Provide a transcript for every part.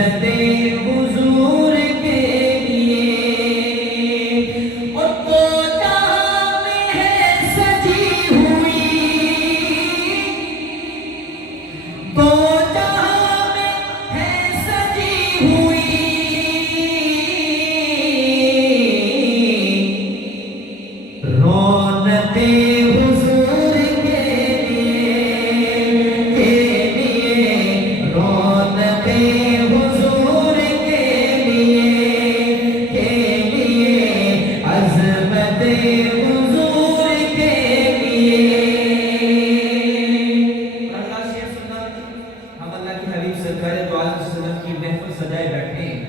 عزت حضور کے لیے اور تو جہاں میں ہے سجی ہوئی، تو جہاں میں ہے سجی ہوئی، رونقیں حضور کے لیے رونقیں حضور کے لیے عظمت حضور کے لیے۔ اللہ شیخ سننا، ہم اللہ کے حبیب سرکار دو عالم صلی اللہ علیہ وسلم کی محفل سجائے بیٹھے ہیں۔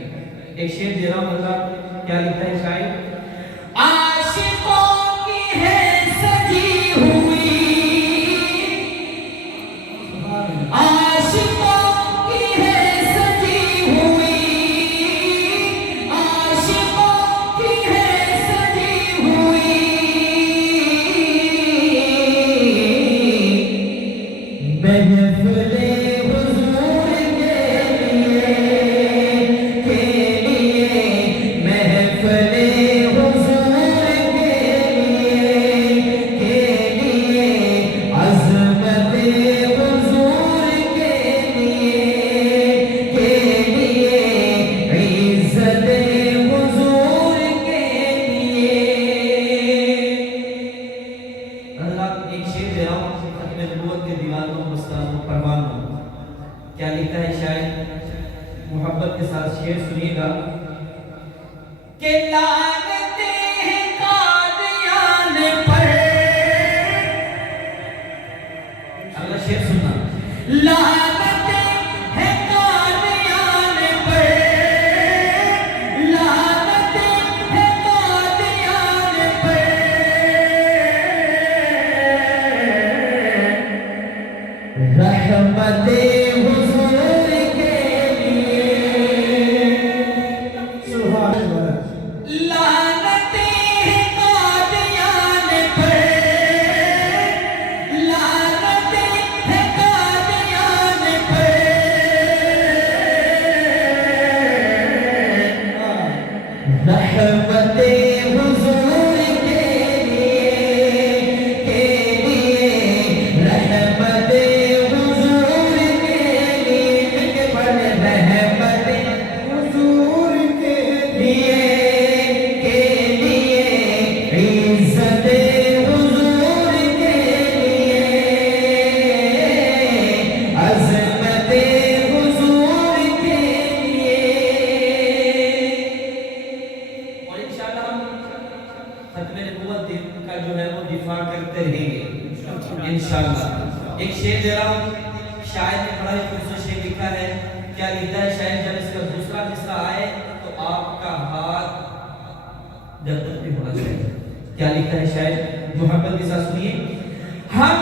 ایک شعر دے رہا ہوں، اللہ کیا لکھتا ہے شاعر؟ عاشقوں کی ہے سجی ہوئی، عاشقوں کی ہے سجی ہوئی، عاشقوں کی ہے سجی ہوئی، محفل حضور کے لیے محفل حضور کے لیے عظمت حضور کے لیے عزت حضور کے لیے۔ اللہ ایک شعر دے رہا ہوں، ختم نبوت کے دیوانوں مستانوں پروانوں، کیا لکھتا ہے شاعر؟ محبت کے ساتھ شعر سنیے گا کہ لعنتیں ہیں قادیان پر، اگلا شعر سننا، لعنتیں ہیں قادیان پر، لعنتیں ہیں قادیان پر، رحمت حضور کے لیے لعنتیں ہیں قادیان پر، لعنتیں ہیں قادیان پر، رحمت حضور کے لیے رحمت حضور کے لیے مل کے پڑھ رحمت حضور کے لیے عزت حضور کے لیے عظمت حضور کے لیے۔ اور انشاءاللہ ہم ختم نبوت کا جو ہے وہ دفاع کرتے رہیں گے انشاءاللہ۔ ایک شعر دے رہا ہوں، شاعر نے بڑا ہی خوبصورت شعر لکھا ہے، کیا لکھتا ہے شاعر؟ جب اس کا دوسرا حصہ آئے تو آپ کا ہاتھ جب تک بھی ہونا چاہیے، کیا لکھتا ہے شاعر؟ محبت کے ساتھ سنیے، ہم